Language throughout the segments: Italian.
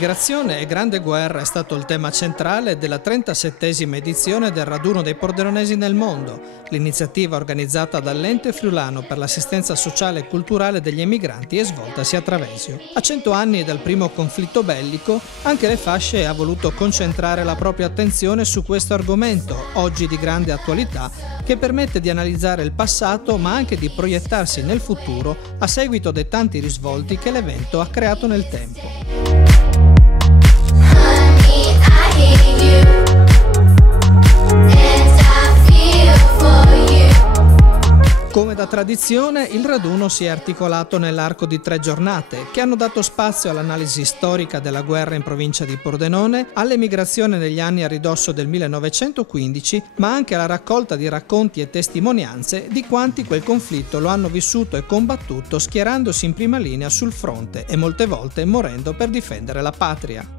Immigrazione e Grande Guerra è stato il tema centrale della 37esima edizione del Raduno dei Pordenonesi nel mondo, l'iniziativa organizzata dall'Ente Friulano per l'assistenza sociale e culturale degli emigranti e svoltasi a Travesio. A 100 anni dal primo conflitto bellico, anche Le Fasce ha voluto concentrare la propria attenzione su questo argomento, oggi di grande attualità, che permette di analizzare il passato ma anche di proiettarsi nel futuro a seguito dei tanti risvolti che l'evento ha creato nel tempo. Come da tradizione, il raduno si è articolato nell'arco di 3 giornate, che hanno dato spazio all'analisi storica della guerra in provincia di Pordenone, all'emigrazione negli anni a ridosso del 1915, ma anche alla raccolta di racconti e testimonianze di quanti quel conflitto lo hanno vissuto e combattuto schierandosi in prima linea sul fronte e molte volte morendo per difendere la patria.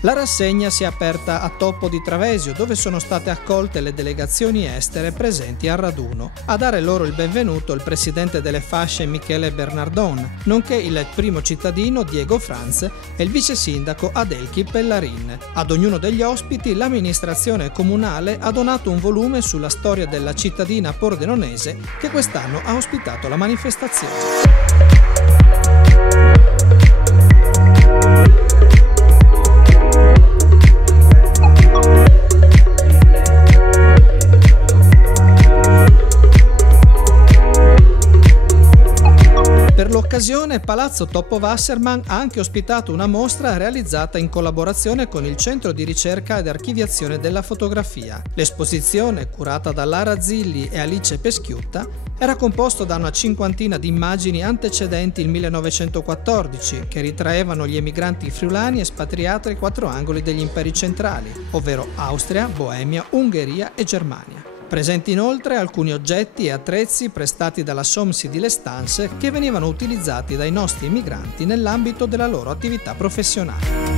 La rassegna si è aperta a Toppo di Travesio, dove sono state accolte le delegazioni estere presenti al raduno. A dare loro il benvenuto il presidente delle Fasce Michele Bernardon, nonché il primo cittadino Diego Franz e il vice sindaco Adelchi Pellarin. Ad ognuno degli ospiti l'amministrazione comunale ha donato un volume sulla storia della cittadina pordenonese che quest'anno ha ospitato la manifestazione. Per l'occasione, Palazzo Toppo Wasserman ha anche ospitato una mostra realizzata in collaborazione con il Centro di Ricerca ed Archiviazione della Fotografia. L'esposizione, curata da Lara Zilli e Alice Peschiutta, era composta da una cinquantina di immagini antecedenti il 1914, che ritraevano gli emigranti friulani espatriati ai 4 angoli degli imperi centrali, ovvero Austria, Boemia, Ungheria e Germania. Presenti inoltre alcuni oggetti e attrezzi prestati dalla Somsi di Lestanze che venivano utilizzati dai nostri emigranti nell'ambito della loro attività professionale.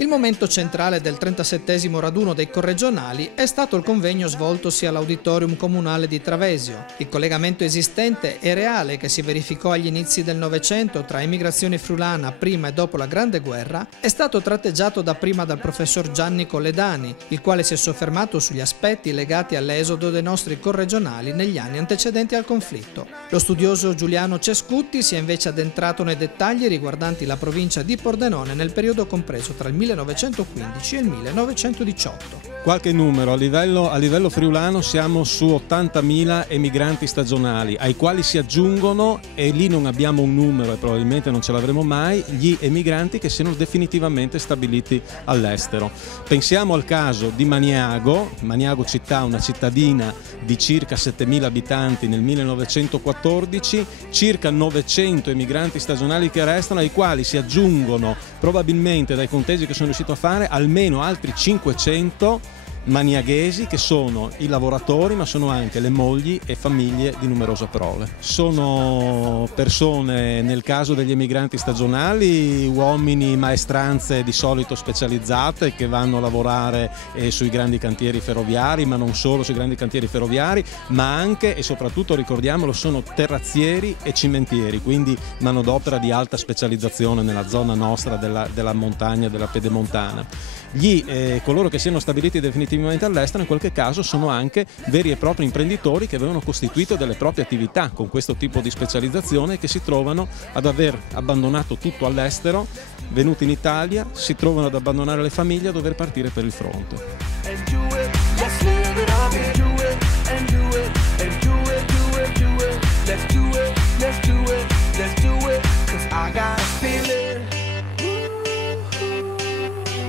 Il momento centrale del 37esimo raduno dei corregionali è stato il convegno svoltosi all'Auditorium Comunale di Travesio. Il collegamento esistente e reale che si verificò agli inizi del Novecento tra emigrazione friulana prima e dopo la Grande Guerra è stato tratteggiato dapprima dal professor Gianni Colledani, il quale si è soffermato sugli aspetti legati all'esodo dei nostri corregionali negli anni antecedenti al conflitto. Lo studioso Giuliano Cescutti si è invece addentrato nei dettagli riguardanti la provincia di Pordenone nel periodo compreso tra il 1915 e il 1918. Qualche numero, a livello friulano siamo su 80.000 emigranti stagionali, ai quali si aggiungono, e lì non abbiamo un numero e probabilmente non ce l'avremo mai, gli emigranti che siano definitivamente stabiliti all'estero. Pensiamo al caso di Maniago città, una cittadina di circa 7.000 abitanti nel 1914, circa 900 emigranti stagionali che restano, ai quali si aggiungono probabilmente dai conteggi che sono riuscito a fare almeno altri 500 maniaghesi, che sono i lavoratori ma sono anche le mogli e famiglie di numerose prole. Sono persone, nel caso degli emigranti stagionali, uomini maestranze di solito specializzate che vanno a lavorare sui grandi cantieri ferroviari, ma non solo sui grandi cantieri ferroviari, ma anche e soprattutto, ricordiamolo, sono terrazzieri e cimentieri, quindi manodopera di alta specializzazione nella zona nostra della montagna, della pedemontana. Coloro che siano stabiliti definitivamente all'estero in qualche caso sono anche veri e propri imprenditori che avevano costituito delle proprie attività con questo tipo di specializzazione e che si trovano ad aver abbandonato tutto all'estero, venuti in Italia, si trovano ad abbandonare le famiglie, a dover partire per il fronte.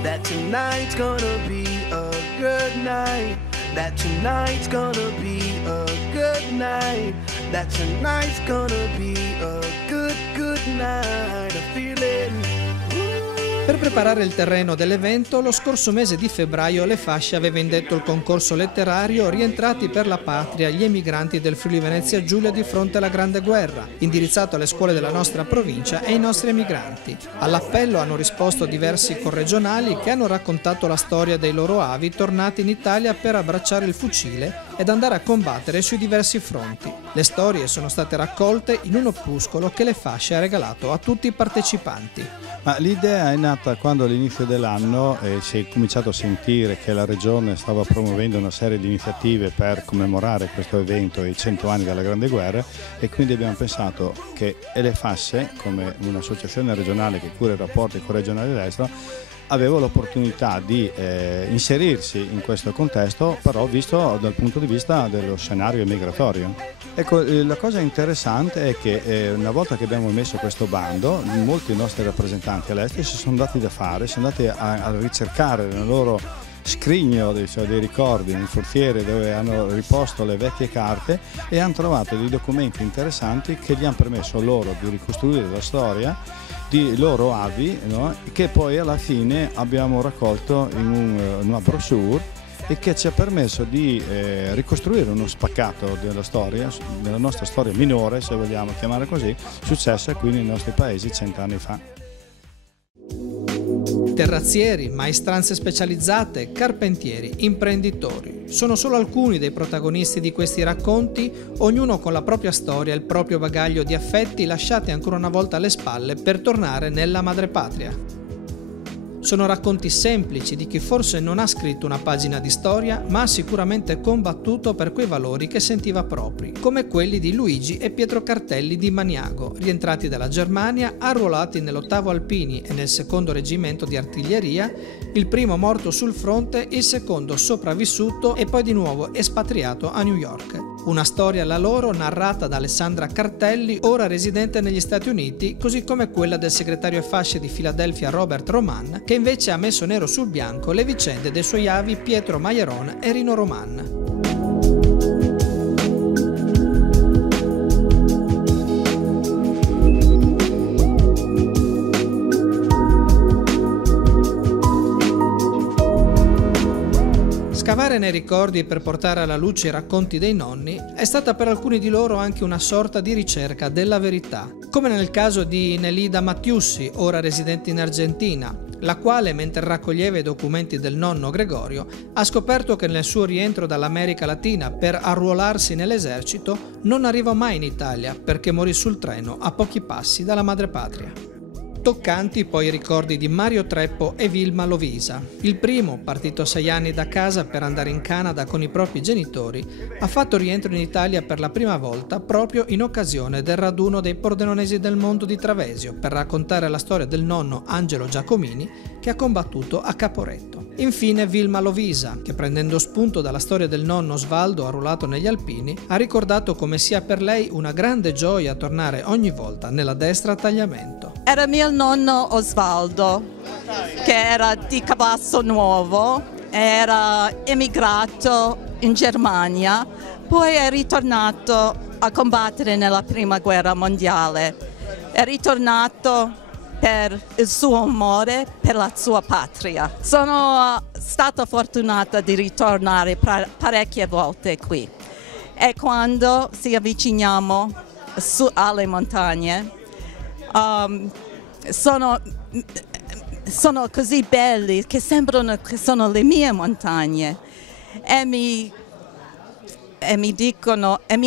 That tonight's gonna be a good night. That tonight's gonna be a good night. That tonight's gonna be a good night. I feel it. Per preparare il terreno dell'evento, lo scorso mese di febbraio Le Fasce aveva indetto il concorso letterario Rientrati per la patria, gli emigranti del Friuli Venezia Giulia di fronte alla Grande Guerra, indirizzato alle scuole della nostra provincia e ai nostri emigranti. All'appello hanno risposto diversi corregionali che hanno raccontato la storia dei loro avi tornati in Italia per abbracciare il fucile ed andare a combattere sui diversi fronti. Le storie sono state raccolte in un opuscolo che Le Fasce ha regalato a tutti i partecipanti. Ma l'idea è nata quando all'inizio dell'anno si è cominciato a sentire che la Regione stava promuovendo una serie di iniziative per commemorare questo evento, i 100 anni della Grande Guerra, e quindi abbiamo pensato che Le Fasce, come un'associazione regionale che cura i rapporti con regionali all'estero, aveva l'opportunità di inserirsi in questo contesto, però visto dal punto di vista dello scenario migratorio. Ecco, la cosa interessante è che una volta che abbiamo emesso questo bando, molti nostri rappresentanti all'estero si sono dati da fare, sono andati a ricercare nel loro scrigno dei ricordi, nel forziere dove hanno riposto le vecchie carte, e hanno trovato dei documenti interessanti che gli hanno permesso loro di ricostruire la storia di loro avi, no? Che poi alla fine abbiamo raccolto in una brochure e che ci ha permesso di ricostruire uno spaccato della storia, della nostra storia minore, se vogliamo chiamare così, successa qui nei nostri paesi 100 anni fa. Terrazzieri, maestranze specializzate, carpentieri, imprenditori. Sono solo alcuni dei protagonisti di questi racconti, ognuno con la propria storia e il proprio bagaglio di affetti lasciati ancora una volta alle spalle per tornare nella madrepatria. Sono racconti semplici di chi forse non ha scritto una pagina di storia, ma ha sicuramente combattuto per quei valori che sentiva propri, come quelli di Luigi e Pietro Cartelli di Maniago, rientrati dalla Germania, arruolati nell'8° Alpini e nel 2° Reggimento di Artiglieria, il primo morto sul fronte, il secondo sopravvissuto e poi di nuovo espatriato a New York. Una storia, la loro, narrata da Alessandra Cartelli, ora residente negli Stati Uniti, così come quella del segretario fasce di Filadelfia Robert Roman, che invece ha messo nero sul bianco le vicende dei suoi avi Pietro Maieron e Rino Roman. Scavare nei ricordi per portare alla luce i racconti dei nonni è stata per alcuni di loro anche una sorta di ricerca della verità, come nel caso di Nelida Mattiussi, ora residente in Argentina, la quale, mentre raccoglieva i documenti del nonno Gregorio, ha scoperto che nel suo rientro dall'America Latina per arruolarsi nell'esercito non arrivò mai in Italia perché morì sul treno a pochi passi dalla madrepatria. Toccanti poi i ricordi di Mario Treppo e Vilma Lovisa. Il primo, partito a 6 anni da casa per andare in Canada con i propri genitori, ha fatto rientro in Italia per la prima volta proprio in occasione del raduno dei Pordenonesi del Mondo di Travesio per raccontare la storia del nonno Angelo Giacomini che ha combattuto a Caporetto. Infine Vilma Lovisa, che prendendo spunto dalla storia del nonno Osvaldo arruolato negli Alpini, ha ricordato come sia per lei una grande gioia tornare ogni volta nella destra a tagliamento. Era mio nonno Osvaldo, che era di Cabasso Nuovo, era emigrato in Germania, poi è ritornato a combattere nella Prima Guerra Mondiale. È ritornato per il suo amore per la sua patria. Sono stata fortunata di ritornare parecchie volte qui e quando ci avviciniamo alle montagne sono così belli che sembrano che sono le mie montagne e mi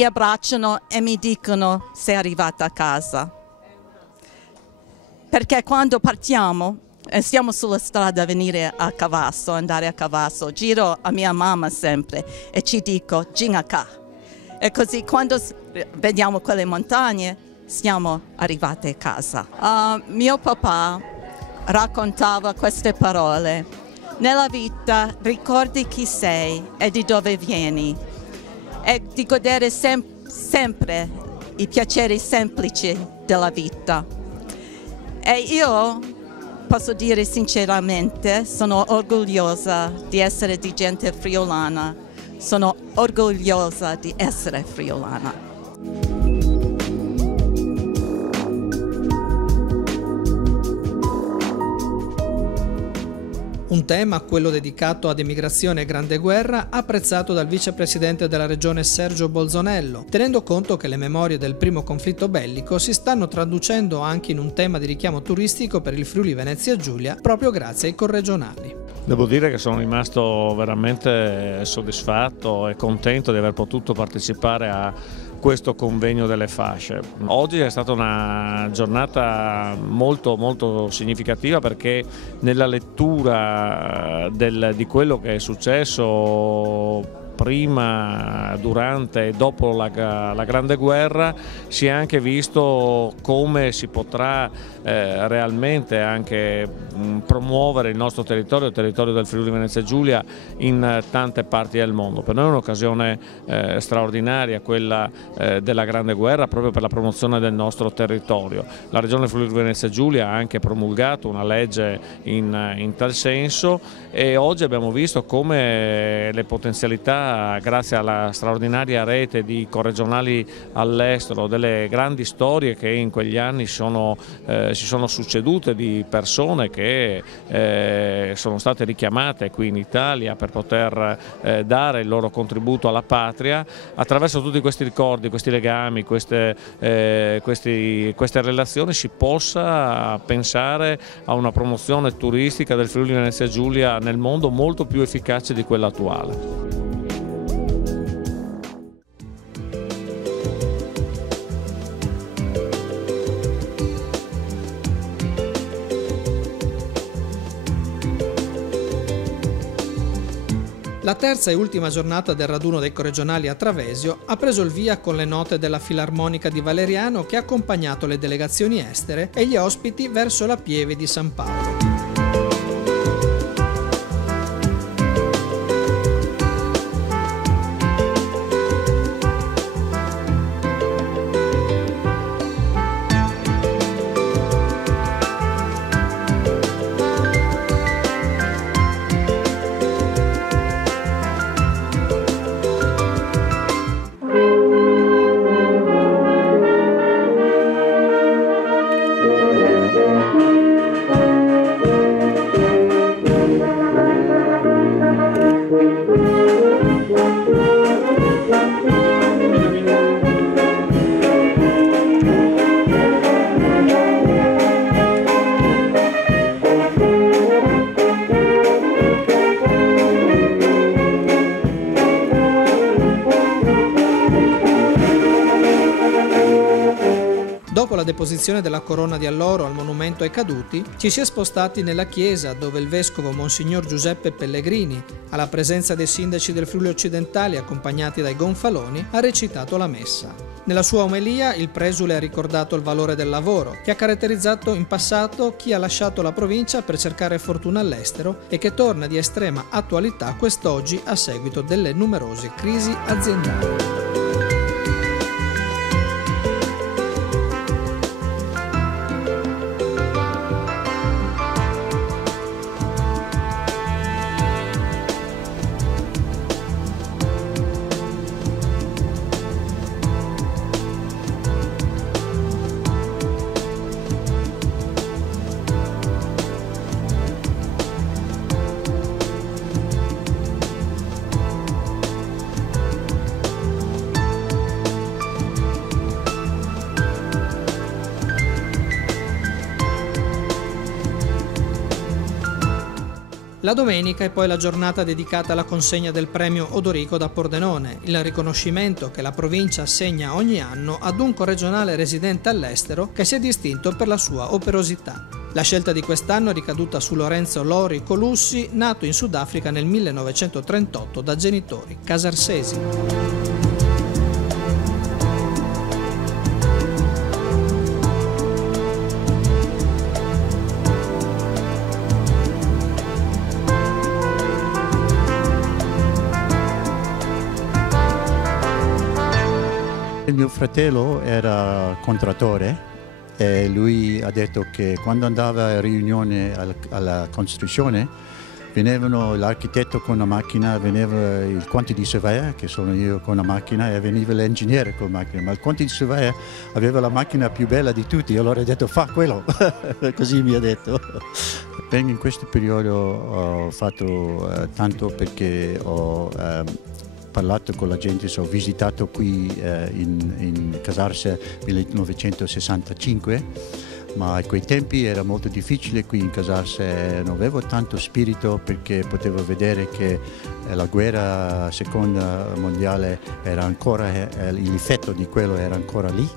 abbracciano e mi dicono sei arrivata a casa. Perché quando partiamo e stiamo sulla strada a venire a Cavasso, andare a Cavasso, giro a mia mamma sempre e ci dico Ginaka. E così quando vediamo quelle montagne siamo arrivate a casa. Mio papà raccontava queste parole. Nella vita ricordi chi sei e di dove vieni e di godere sempre i piaceri semplici della vita. E io posso dire sinceramente, sono orgogliosa di essere di gente friulana, sono orgogliosa di essere friulana. Un tema, quello dedicato ad emigrazione e grande guerra, apprezzato dal vicepresidente della regione Sergio Bolzonello, tenendo conto che le memorie del primo conflitto bellico si stanno traducendo anche in un tema di richiamo turistico per il Friuli Venezia Giulia, proprio grazie ai corregionali. Devo dire che sono rimasto veramente soddisfatto e contento di aver potuto partecipare a questo convegno delle fasce. Oggi è stata una giornata molto significativa perché nella lettura di quello che è successo prima, durante e dopo la Grande Guerra si è anche visto come si potrà realmente anche promuovere il nostro territorio, il territorio del Friuli Venezia Giulia in tante parti del mondo. Per noi è un'occasione straordinaria quella della Grande Guerra proprio per la promozione del nostro territorio. La Regione Friuli Venezia Giulia ha anche promulgato una legge in tal senso e oggi abbiamo visto come le potenzialità grazie alla straordinaria rete di corregionali all'estero, delle grandi storie che in quegli anni si sono succedute di persone che sono state richiamate qui in Italia per poter dare il loro contributo alla patria. Attraverso tutti questi ricordi, questi legami, queste relazioni si possa pensare a una promozione turistica del Friuli Venezia Giulia nel mondo molto più efficace di quella attuale. La terza e ultima giornata del raduno dei corregionali a Travesio ha preso il via con le note della Filarmonica di Valeriano che ha accompagnato le delegazioni estere e gli ospiti verso la Pieve di San Paolo. Dopo la deposizione della corona di alloro al monumento ai caduti, ci si è spostati nella chiesa dove il vescovo Monsignor Giuseppe Pellegrini, alla presenza dei sindaci del Friuli Occidentali accompagnati dai gonfaloni, ha recitato la messa. Nella sua omelia il presule ha ricordato il valore del lavoro, che ha caratterizzato in passato chi ha lasciato la provincia per cercare fortuna all'estero e che torna di estrema attualità quest'oggi a seguito delle numerose crisi aziendali. La domenica è poi la giornata dedicata alla consegna del premio Odorico da Pordenone, il riconoscimento che la provincia assegna ogni anno ad un corregionale residente all'estero che si è distinto per la sua operosità. La scelta di quest'anno è ricaduta su Lorenzo Lori Colussi, nato in Sudafrica nel 1938 da genitori casarsesi. Il mio fratello era contrattore e lui ha detto che quando andava a riunione alla costruzione venivano l'architetto con la macchina, veniva il quantity surveyor, che sono io con la macchina, e veniva l'ingegnere con la macchina, ma il quantity surveyor aveva la macchina più bella di tutti, allora ha detto fa quello, così mi ha detto. In questo periodo ho fatto tanto perché ho parlato con la gente, ho visitato qui in Casarse 1965, ma a quei tempi era molto difficile qui in Casarse, non avevo tanto spirito perché potevo vedere che la guerra seconda mondiale era ancora, l'effetto di quello era ancora lì.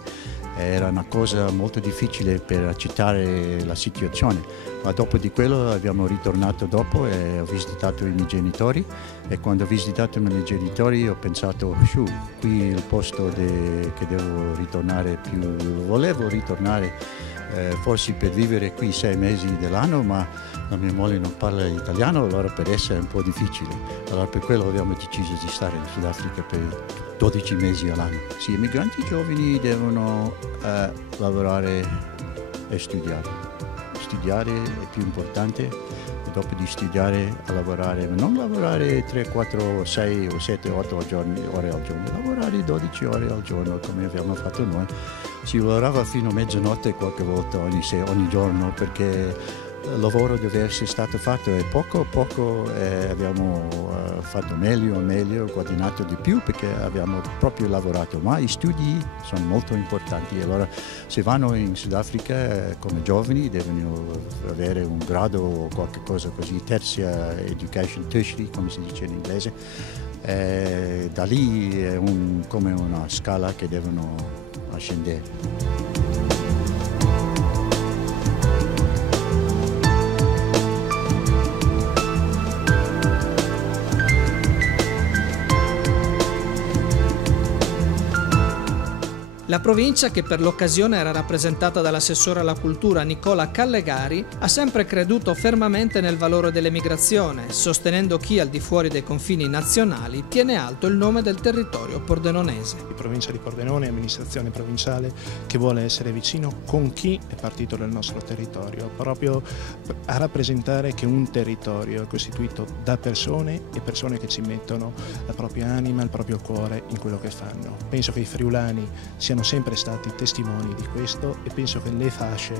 Era una cosa molto difficile per accettare la situazione, ma dopo di quello abbiamo ritornato dopo e ho visitato i miei genitori, e quando ho visitato i miei genitori ho pensato, qui è il posto che devo ritornare volevo ritornare forse per vivere qui 6 mesi dell'anno, ma la mia moglie non parla italiano, allora per essere è un po' difficile, allora per quello abbiamo deciso di stare in Sudafrica per 12 mesi all'anno. Sì, i migranti giovani devono lavorare e studiare. Studiare è più importante, e dopo di studiare a lavorare, ma non lavorare 3, 4, 6 o 7, 8 ore al giorno, lavorare 12 ore al giorno come abbiamo fatto noi. Si lavorava fino a mezzanotte qualche volta ogni giorno, perché il lavoro deve essere stato fatto e poco a poco abbiamo fatto meglio, guadagnato di più perché abbiamo proprio lavorato, ma i studi sono molto importanti. Allora se vanno in Sudafrica come giovani devono avere un grado o qualche cosa così, tertiary, come si dice in inglese, da lì è come una scala che devono ascendere. La provincia, che per l'occasione era rappresentata dall'assessore alla cultura Nicola Callegari, ha sempre creduto fermamente nel valore dell'emigrazione, sostenendo chi al di fuori dei confini nazionali tiene alto il nome del territorio pordenonese. La provincia di Pordenone è amministrazione provinciale che vuole essere vicino con chi è partito dal nostro territorio, proprio a rappresentare che un territorio è costituito da persone e persone che ci mettono la propria anima, il proprio cuore in quello che fanno. Penso che i friulani siano sempre stati testimoni di questo, e penso che le fasce,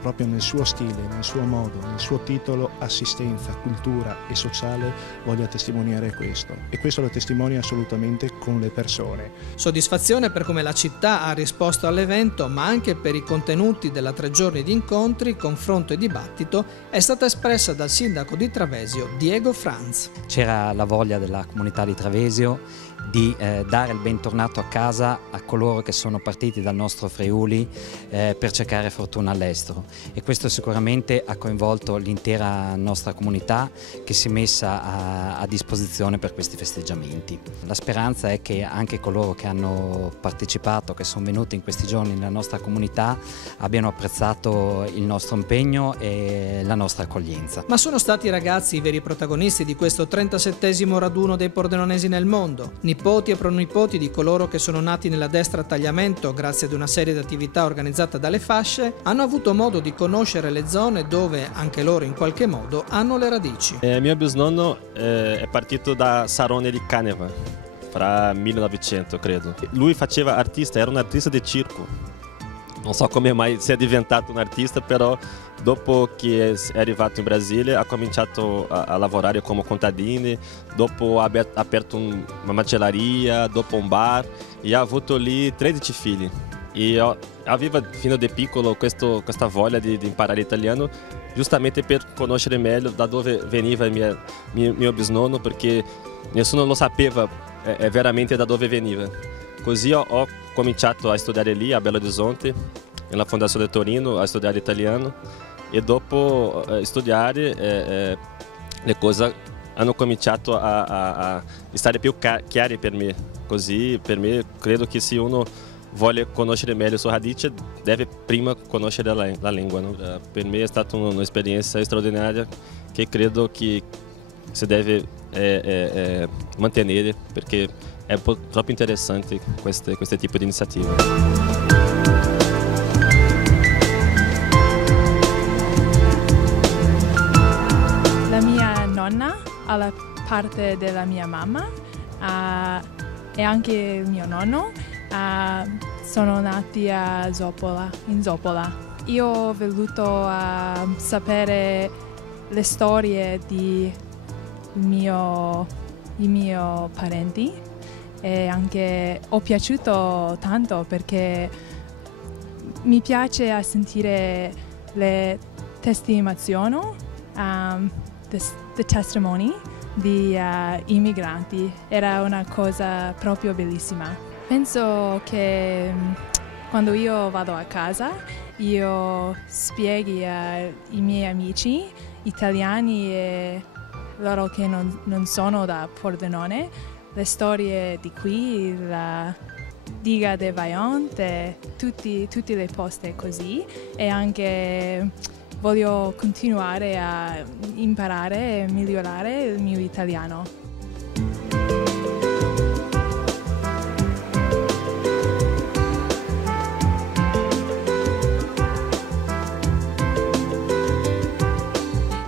proprio nel suo stile, nel suo modo, nel suo titolo assistenza, cultura e sociale, voglia testimoniare questo, e questo lo testimonia assolutamente con le persone. Soddisfazione per come la città ha risposto all'evento, ma anche per i contenuti della 3 giorni di incontri, confronto e dibattito è stata espressa dal sindaco di Travesio, Diego Franz. C'era la voglia della comunità di Travesio di dare il bentornato a casa a coloro che sono partiti dal nostro Friuli per cercare fortuna all'estero, e questo sicuramente ha coinvolto l'intera nostra comunità che si è messa a disposizione per questi festeggiamenti. La speranza è che anche coloro che hanno partecipato, che sono venuti in questi giorni nella nostra comunità, abbiano apprezzato il nostro impegno e la nostra accoglienza. Ma sono stati i ragazzi i veri protagonisti di questo 37° raduno dei pordenonesi nel mondo, nipoti e pronipoti di coloro che sono nati nella destra tagliamento grazie ad una serie di attività organizzate dalle fasce, hanno avuto modo di conoscere le zone dove anche loro in qualche modo hanno le radici. Mio bisnonno è partito da Sarone di Caneva, fra 1900 credo. Lui era un artista di circo. Non so come mai sia diventato un artista, però dopo che è arrivato in Brasile ha cominciato a lavorare come contadino, dopo ha aperto una macellaria, dopo un bar, e ha avuto lì 13 figli. E aveva fino da piccolo questa voglia di imparare italiano, giustamente per conoscere meglio da dove veniva mio bisnonno, perché nessuno lo sapeva veramente da dove veniva. Così ho cominciato a studiare lì a Belo Horizonte, nella Fondazione Torino, a studiare italiano, e dopo studiare le cose hanno cominciato a stare più chiare per me. Così per me credo che se uno vuole conoscere meglio sue radici deve prima conoscere la lingua. No? Per me è stata un'esperienza straordinaria che credo che si deve mantenere, perché è troppo interessante questo tipo di iniziative. La mia nonna, alla parte della mia mamma e anche mio nonno sono nati in Zoppola. Io ho voluto sapere le storie di miei parenti e anche ho piaciuto tanto perché mi piace sentire le testimoniazioni, the testimony di immigranti. Era una cosa proprio bellissima. Penso che quando io vado a casa io spieghi ai miei amici italiani e loro che non sono da Pordenone le storie di qui, la diga de Vaillant e tutti le posti così, e anche voglio continuare a imparare e migliorare il mio italiano.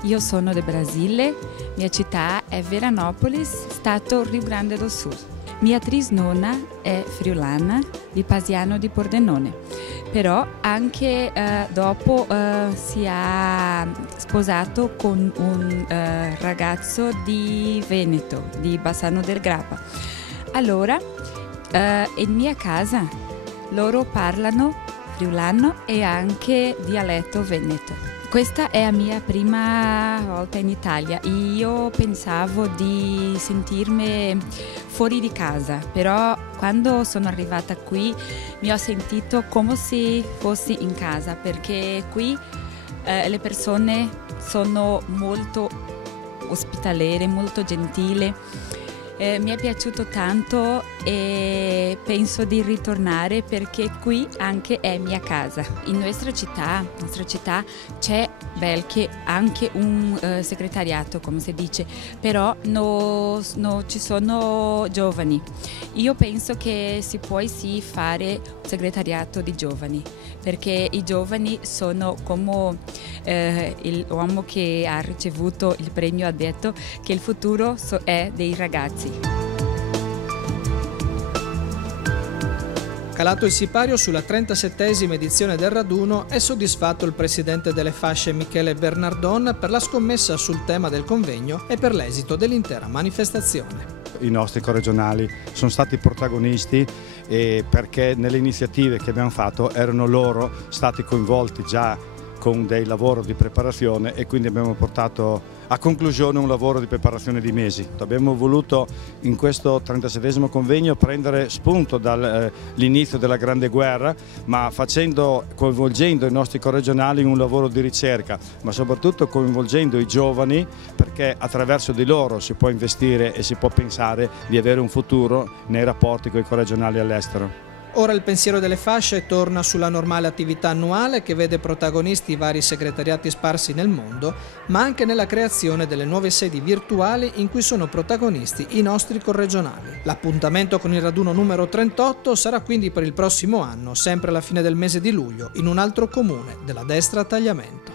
Io sono del Brasile, mia città è Veranópolis, stato Rio Grande do Sul. Mia trisnonna è friulana di Pasiano di Pordenone, però anche dopo si è sposato con un ragazzo di Veneto, di Bassano del Grappa. Allora, in mia casa loro parlano friulano e anche dialetto veneto. Questa è la mia prima volta in Italia. Io pensavo di sentirmi fuori di casa, però quando sono arrivata qui mi ho sentito come se fossi in casa, perché qui le persone sono molto ospitaliere, molto gentili. Mi è piaciuto tanto e penso di ritornare perché qui anche è mia casa. In nostra città c'è anche un segretariato, come si dice, però non ci sono giovani. Io penso che si può fare un segretariato di giovani, perché i giovani sono come l'uomo che ha ricevuto il premio ha detto che il futuro è dei ragazzi. Calato il sipario sulla 37esima edizione del raduno, è soddisfatto il presidente delle fasce Michele Bernardon per la scommessa sul tema del convegno e per l'esito dell'intera manifestazione. I nostri corregionali sono stati protagonisti perché nelle iniziative che abbiamo fatto erano loro stati coinvolti già con dei lavori di preparazione e quindi abbiamo portato a conclusione un lavoro di preparazione di mesi. Abbiamo voluto in questo 37esimo convegno prendere spunto dall'inizio della Grande Guerra, ma coinvolgendo i nostri corregionali in un lavoro di ricerca, ma soprattutto coinvolgendo i giovani, perché attraverso di loro si può investire e si può pensare di avere un futuro nei rapporti con i corregionali all'estero. Ora il pensiero delle fasce torna sulla normale attività annuale che vede protagonisti i vari segretariati sparsi nel mondo, ma anche nella creazione delle nuove sedi virtuali in cui sono protagonisti i nostri corregionali. L'appuntamento con il raduno numero 38 sarà quindi per il prossimo anno, sempre alla fine del mese di luglio, in un altro comune della destra a Tagliamento.